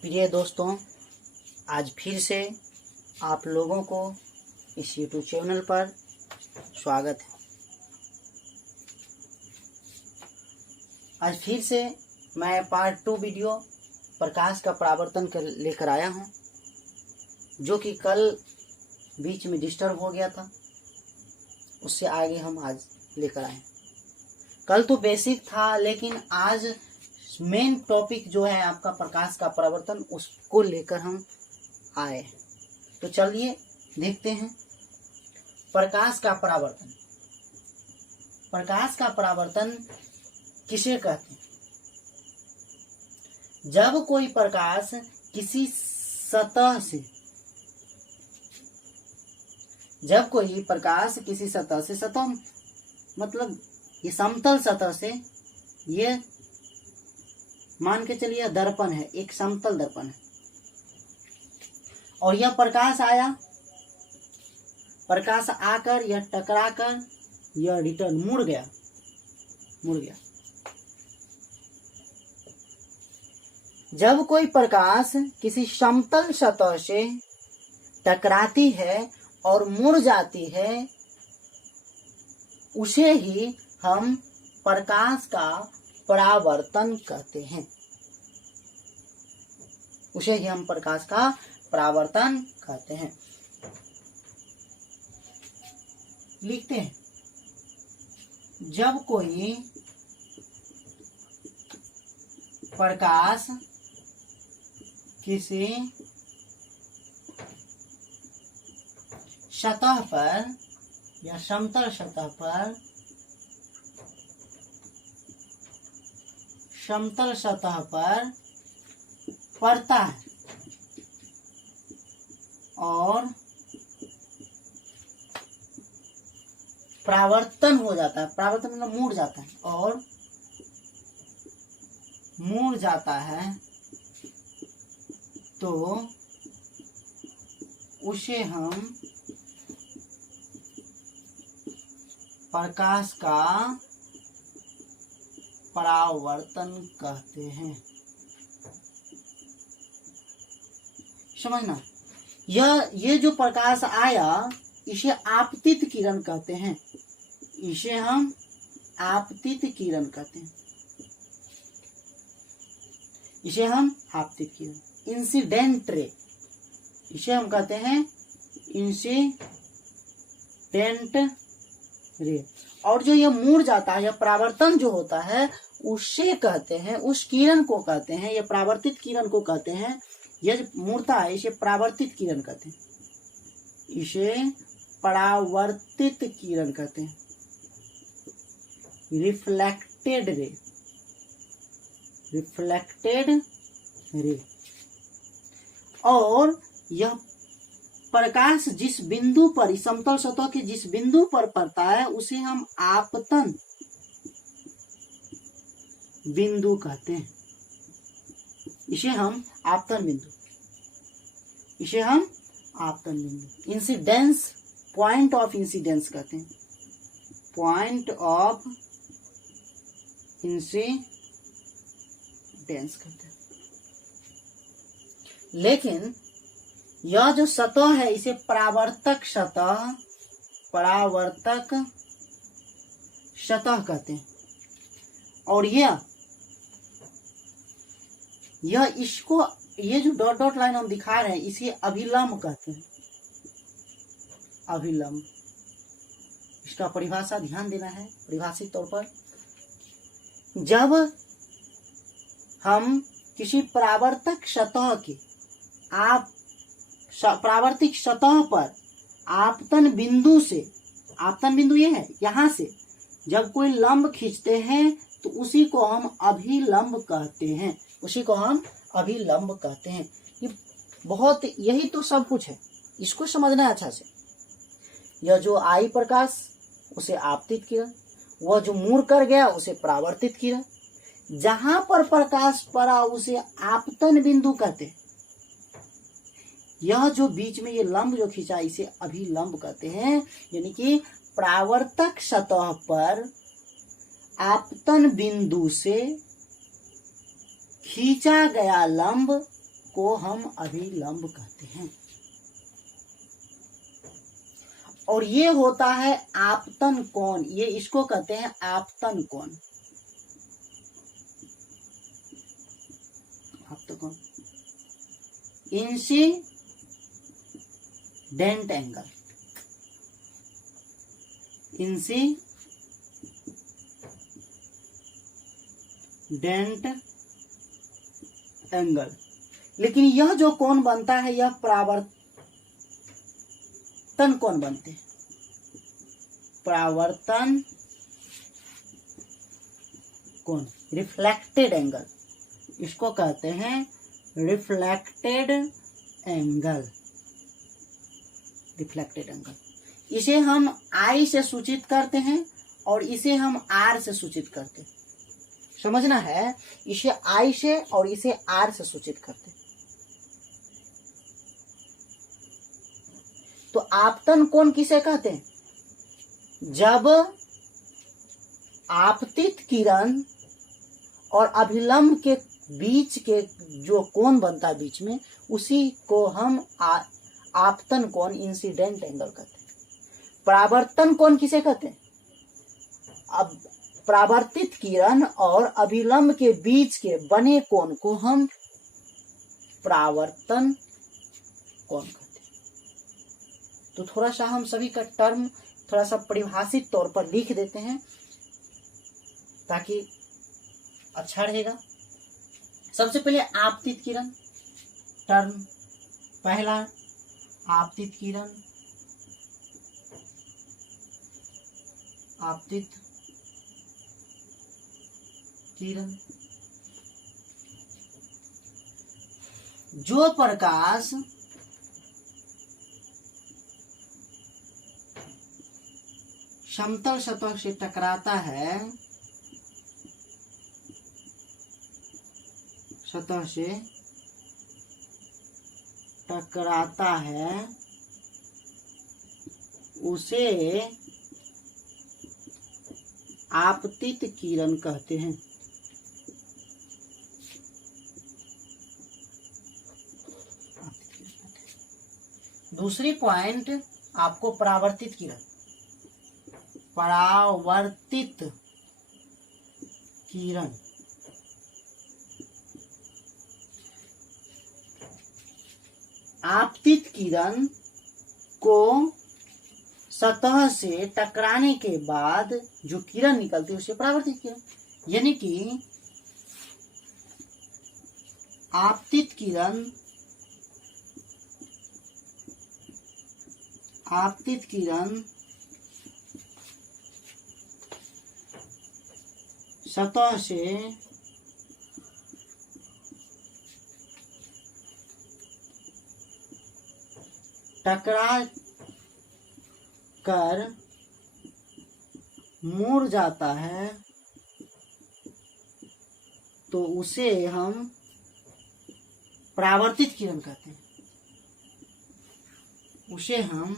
प्रिय दोस्तों, आज फिर से आप लोगों को इस YouTube चैनल पर स्वागत है। आज फिर से मैं पार्ट 2 वीडियो प्रकाश का परावर्तन लेकर आया हूं, जो कि कल बीच में डिस्टर्ब हो गया था। उससे आगे हम आज लेकर आए। कल तो बेसिक था, लेकिन आज मेन टॉपिक जो है आपका प्रकाश का परावर्तन, उसको लेकर हम आए। तो चलिए देखते हैं प्रकाश का परावर्तन। प्रकाश का परावर्तन किसे कहते हैं? जब कोई प्रकाश किसी सतह से सतह मतलब ये समतल सतह से, ये मान के चलिए दर्पण है, एक समतल दर्पण है, और यह प्रकाश आकर यह टकराकर यह रिटर्न मुड़ गया। जब कोई प्रकाश किसी समतल सतह से टकराती है और मुड़ जाती है, उसे ही हम प्रकाश का परावर्तन कहते हैं। लिखते हैं, जब कोई प्रकाश किसी सतह पर या समतल सतह पर पड़ता है और परावर्तन हो जाता है, परावर्तन मतलब मुड़ जाता है, और मुड़ जाता है, तो उसे हम प्रकाश का परावर्तन कहते हैं। समझना, ये जो प्रकाश आया, इसे आपतित किरण कहते हैं। इसे हम आपतित किरण कहते हैं। इंसिडेंट रे, इसे हम कहते हैं इंसिडेंट रे। और जो ये मुड़ जाता है, यह परावर्तन जो होता है, उसे कहते हैं, उस किरण को कहते हैं, यह परावर्तित किरण को कहते हैं। यह मुड़ता है, इसे परावर्तित किरण कहते हैं। Reflected ray. और यह प्रकाश जिस बिंदु पर, इस समतल सतह के जिस बिंदु पर पड़ता है, उसे हम आपतन बिंदु कहते हैं। इसे हम आपतन बिंदु, इंसिडेंस, पॉइंट ऑफ इंसिडेंस कहते हैं। लेकिन यह जो सतह है, इसे परावर्तक सतह कहते हैं। और ये जो डॉट लाइन हम दिखा रहे हैं, इसे अभिलंब कहते हैं। इसका परिभाषा ध्यान देना है। परिभाषित तौर पर, जब हम किसी परावर्तक सतह के परावर्तिक सतह पर आपतन बिंदु ये है, यहां से जब कोई लंब खींचते हैं, तो उसी को हम अभिलंब कहते हैं। ये बहुत, यही तो सब कुछ है, इसको समझना है अच्छा से। यह जो आई प्रकाश, उसे आपतित किरण, वह जो मुड़ कर गया, उसे परावर्तित किरण। जहां पर प्रकाश पड़ा, उसे आपतन बिंदु कहते हैं। यह जो बीच में ये लंब जो खींचा, इसे अभिलंब कहते हैं। यानी कि परावर्तक सतह पर आपतन बिंदु से खींचा गया लंब को हम अभिलंब कहते हैं। और ये होता है आपतन कोण, ये इसको कहते हैं आपतन कोण। आपतन कोण, इंसिडेंट एंगल, इंसिडेंट एंगल। लेकिन यह जो कोण बनता है यह परावर्तन कोण बनते हैं। परावर्तन कोण, रिफ्लेक्टेड एंगल, इसको कहते हैं रिफ्लेक्टेड एंगल। रिफ्लेक्टेड एंगल, इसे हम आई से सूचित करते हैं और इसे हम आर से सूचित करते हैं। समझना है, इसे आई से और इसे आर से सूचित करते हैं। तो आपतन कोण किसे कहते हैं? जब आपतित किरण और अभिलंब के बीच के जो कोण बनता है बीच में, उसी को हम आपतन कोण, इंसिडेंट एंगल कहते हैं। परावर्तन कोण किसे कहते हैं? अब परावर्तित किरण और अभिलंब के बीच के बने कोण को हम परावर्तन कोण कहते हैं। तो थोड़ा सा हम सभी का टर्म थोड़ा सा परिभाषित तौर पर लिख देते हैं ताकि अच्छा रहेगा। सबसे पहले आपतित किरण, टर्म पहला, आपतित किरण, आपतित किरण, जो प्रकाश समतल सतह से टकराता है, सतह से टकराता है, उसे आपतित किरण कहते हैं। दूसरी पॉइंट आपको परावर्तित किरण, परावर्तित किरण, आपतित किरण को सतह से टकराने के बाद जो किरण निकलती है उसे परावर्तित किरण, यानी कि आपतित किरण, आपतित किरण सतह से टकरा कर मुड़ जाता है तो उसे हम परावर्तित किरण कहते हैं। उसे हम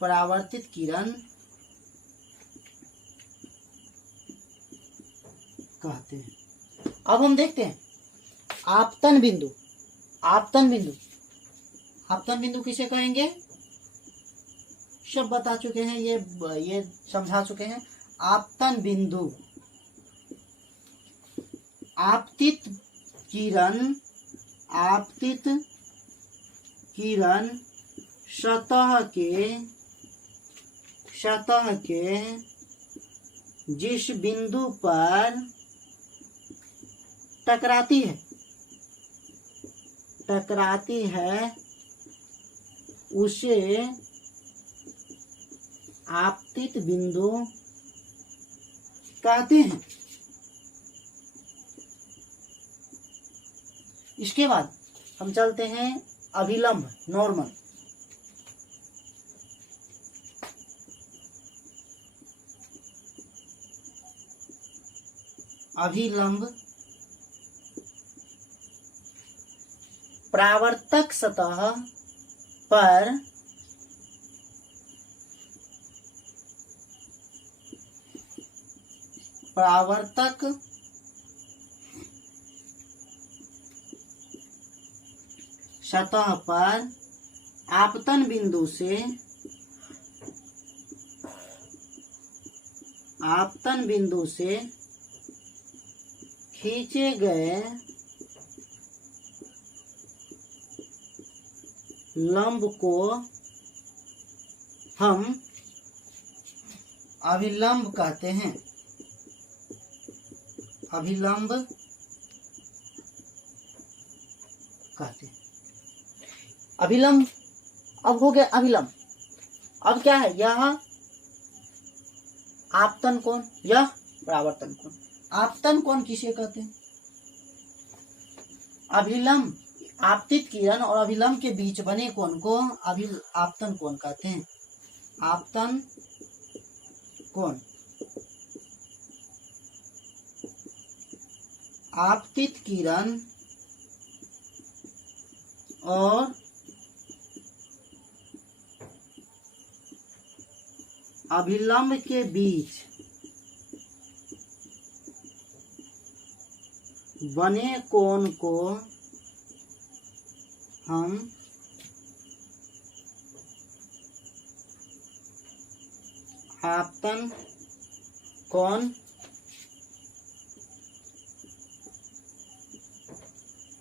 परावर्तित किरण कहते हैं। अब हम देखते हैं आपतन बिंदु। आपतन बिंदु, आपतन बिंदु किसे कहेंगे? सब बता चुके हैं, ये समझा चुके हैं। आपतन बिंदु, आपतित किरण, आपतित किरण सतह के जिस बिंदु पर टकराती है उसे आपतित बिंदु कहते हैं। इसके बाद हम चलते हैं अभिलंब, नॉर्मल। अभिलंब परावर्तक सतह पर सतह पर आपतन बिंदु से खींचे गए लंब को हम अभिलंब कहते हैं। अभिलंब कहते हैं। अभिलंब अब हो गया अभिलंब। अब क्या है, यह आपतन कोण, यह परावर्तन कोण। आपतन कोण किसे कहते हैं? अभिलंब, आपतित किरण और अभिलंब के बीच बने कोण को आपतन कोण कहते हैं। आपतन कोण। आपतित किरण और अभिलंब के बीच बने कोण को हम आपतन कोण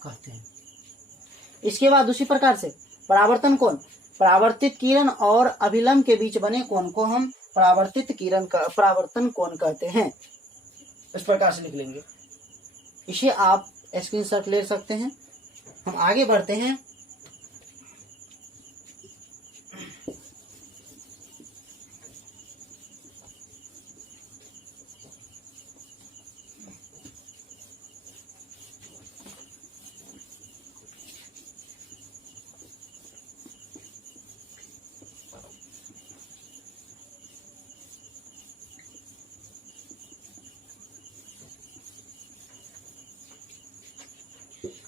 कहते हैं। इसके बाद दूसरी प्रकार से परावर्तन कोण, परावर्तित किरण और अभिलंब के बीच बने कोण को हम परावर्तन कोण कहते हैं। इस प्रकार से लिख लेंगे। इसे आप स्क्रीनशॉट ले सकते हैं। हम आगे बढ़ते हैं।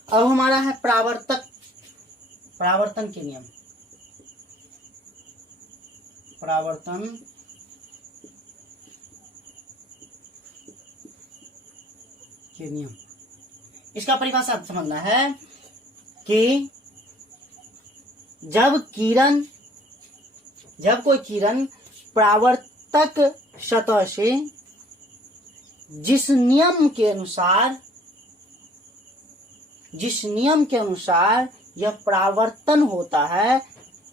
अब हमारा है परावर्तन के नियम। परावर्तन के नियम, इसका परिभाषा समझना है कि जब कोई किरण परावर्तक सतह से जिस नियम के अनुसार यह परावर्तन होता है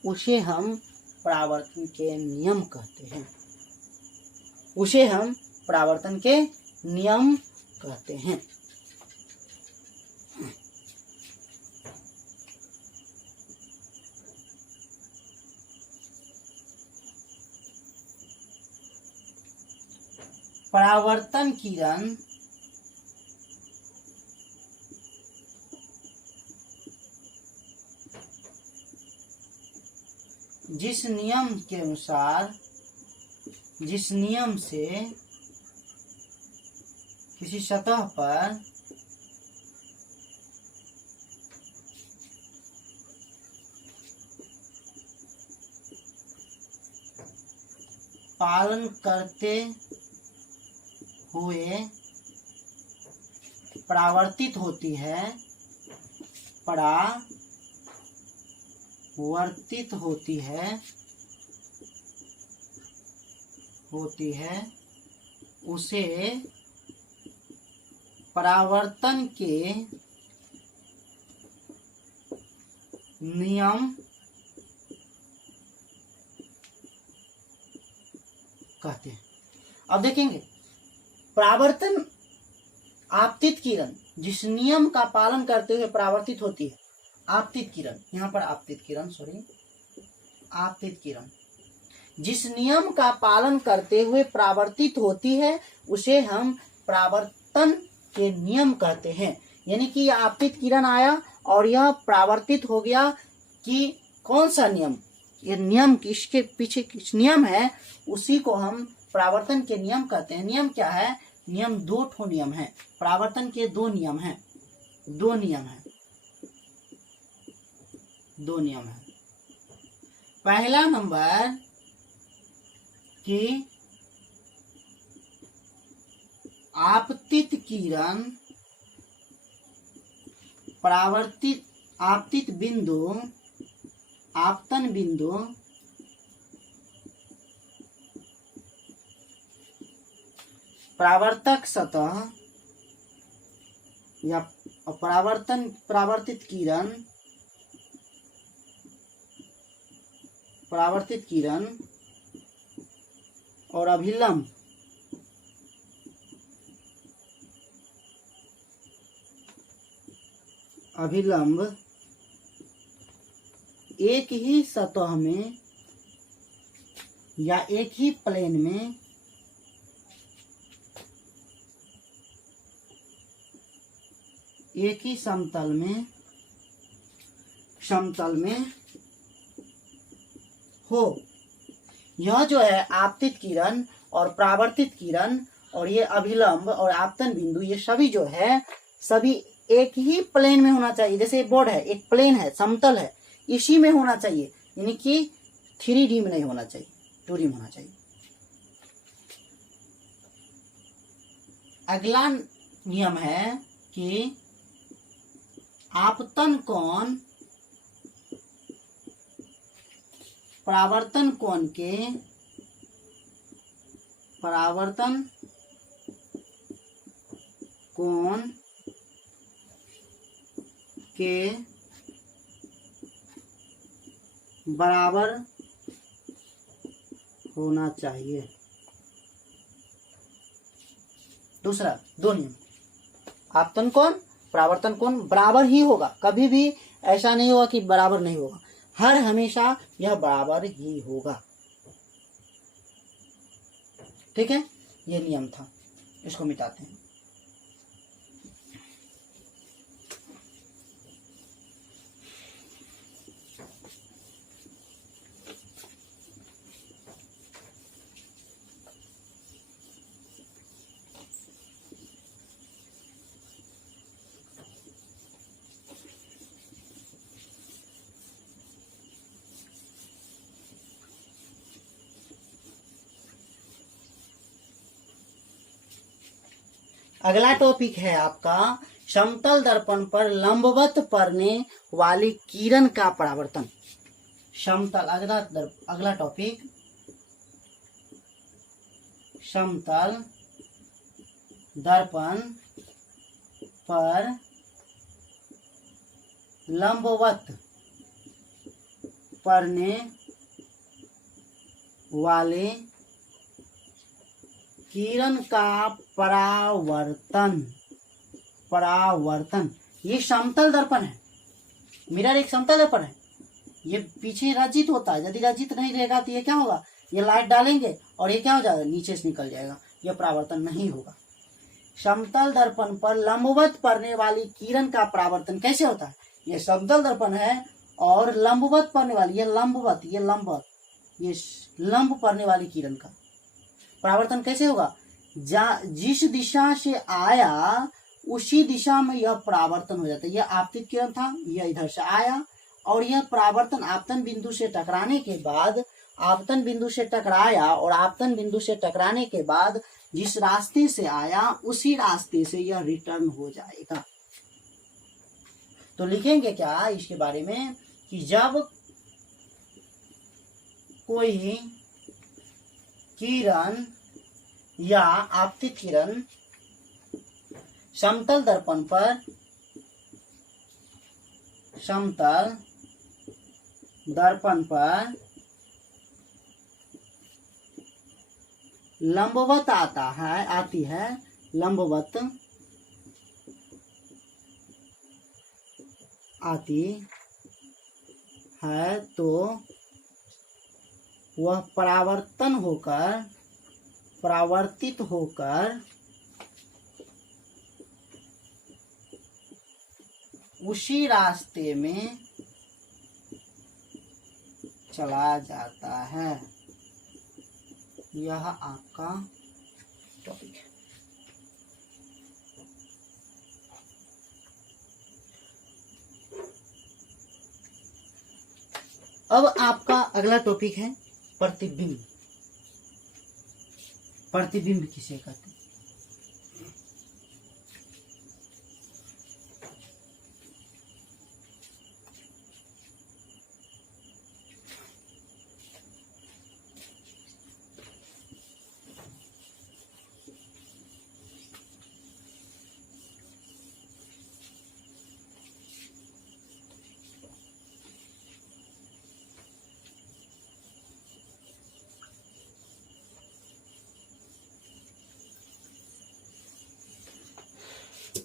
उसे हम परावर्तन के नियम कहते हैं। उसे हम परावर्तन के नियम कहते हैं। परावर्तन किरण जिस नियम से किसी सतह पर पालन करते हुए परावर्तित होती है उसे परावर्तन के नियम कहते हैं। अब देखेंगे परावर्तन, आपतित किरण जिस नियम का पालन करते हुए परावर्तित होती है, आपतित किरण, यहाँ पर आपतित किरण जिस नियम का पालन करते हुए परावर्तित होती है उसे हम परावर्तन के नियम कहते हैं। यानी कि यह आपतित किरण आया और यह परावर्तित हो गया कि कौन सा नियम, ये नियम किसके पीछे किस नियम है उसी को हम परावर्तन के नियम कहते हैं। नियम क्या है? नियम दो ठो नियम है। परावर्तन के दो नियम है। पहला नंबर कि आपतित आपतित बिंदु, आपतन बिंदु परावर्तक सतह या परावर्तित किरण और अभिलंब एक ही सतह में या एक ही प्लेन में एक ही समतल में हो। यह जो है आपतित किरण और परावर्तित किरण और ये अभिलंब और आपतन बिंदु, ये सभी जो है सभी एक ही प्लेन में होना चाहिए। जैसे बोर्ड है, एक प्लेन है, समतल है, इसी में होना चाहिए, यानी कि 3D में नहीं होना चाहिए, 2D में होना चाहिए। अगला नियम है कि आपतन कोण परावर्तन कोण के बराबर होना चाहिए। दूसरा, दो नियम, आपतन कोण परावर्तन कोण बराबर ही होगा, कभी भी ऐसा नहीं होगा कि बराबर नहीं होगा, हर हमेशा यह बराबर ही होगा। ठीक है, ये नियम था, इसको मिटाते हैं। अगला टॉपिक है आपका समतल दर्पण पर लंबवत पड़ने वाली किरण का परावर्तन। अगला टॉपिक समतल दर्पण पर लंबवत पड़ने वाले किरण का परावर्तन। ये समतल दर्पण है, मिरर एक समतल दर्पण है, ये पीछे रचित होता है, यदि रचित नहीं रहेगा तो ये क्या होगा, ये लाइट डालेंगे और ये क्या हो जाएगा, नीचे से निकल जाएगा, ये परावर्तन नहीं होगा। समतल दर्पण पर लंबवत पड़ने वाली किरण का परावर्तन कैसे होता है, ये समतल दर्पण है और लंबवत पड़ने वाली, ये लंब पड़ने वाली किरण का परावर्तन कैसे होगा, जिस दिशा से आया उसी दिशा में यह परावर्तन हो जाता है। यह आपतित किरण था, यह इधर से आया और यह परावर्तन आपतन बिंदु से टकराने के बाद, आपतन बिंदु से टकराया और आपतन बिंदु से टकराने के बाद जिस रास्ते से आया उसी रास्ते से यह रिटर्न हो जाएगा। तो लिखेंगे क्या इसके बारे में कि जब कोई किरण या आपतित किरण समतल दर्पण पर लंबवत आती है, लंबवत आती है तो वह परावर्तित होकर उसी रास्ते में चला जाता है। यह आपका टॉपिक है। अब आपका अगला टॉपिक है प्रतिबिंब। प्रतिबिंब किसे कहते हैं?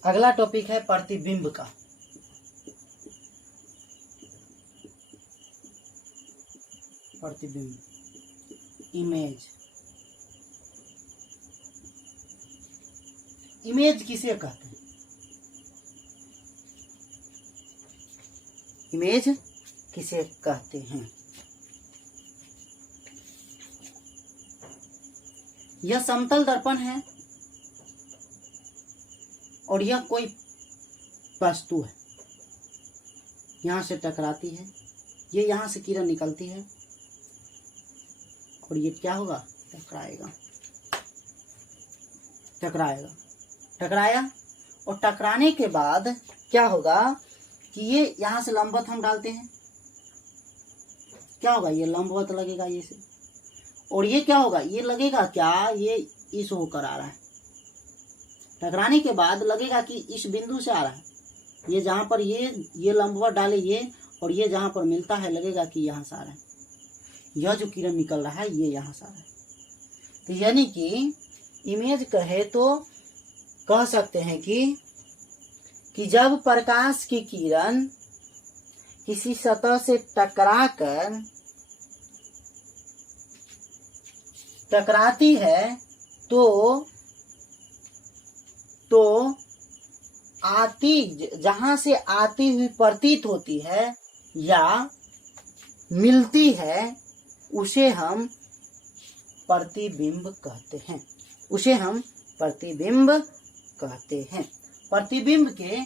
अगला टॉपिक है प्रतिबिंब का। प्रतिबिंब, इमेज। इमेज किसे कहते हैं? इमेज किसे कहते हैं? यह समतल दर्पण है और यह कोई वस्तु है, यहां से टकराती है, ये यहां से किरण निकलती है और ये क्या होगा? टकराएगा, टकराएगा, टकराया। और टकराने के बाद क्या होगा कि ये यहां से लंबवत हम डालते हैं, क्या होगा? ये लंबवत लगेगा ये से, और ये क्या होगा? ये लगेगा क्या? ये इस होकर आ रहा है, टकराने के बाद लगेगा कि इस बिंदु से आ रहा है। ये जहां पर ये लंबवत डाले ये, और ये जहां पर मिलता है लगेगा कि यहां से आ रहा है। यह जो किरण निकल रहा है ये यहां से आ रहा है। तो यानी कि इमेज कहे तो कह सकते हैं कि जब प्रकाश की किरण किसी सतह से टकराती है तो जहां से आती हुई प्रतीत होती है या मिलती है उसे हम प्रतिबिंब कहते हैं, उसे हम प्रतिबिंब कहते हैं। प्रतिबिंब के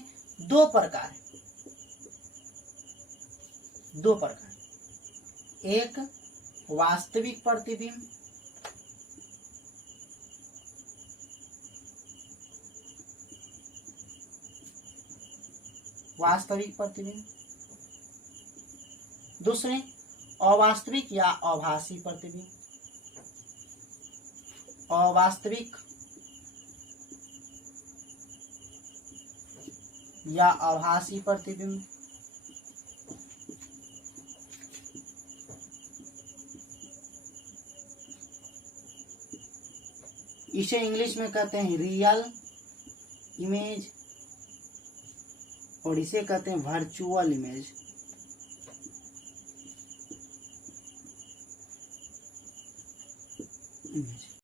दो प्रकार, एक वास्तविक प्रतिबिंब, दूसरे अवास्तविक या आभासी प्रतिबिंब, अवास्तविक या आभासी प्रतिबिंब। इसे इंग्लिश में कहते हैं रियल इमेज और इसे कहते हैं वर्चुअल इमेज।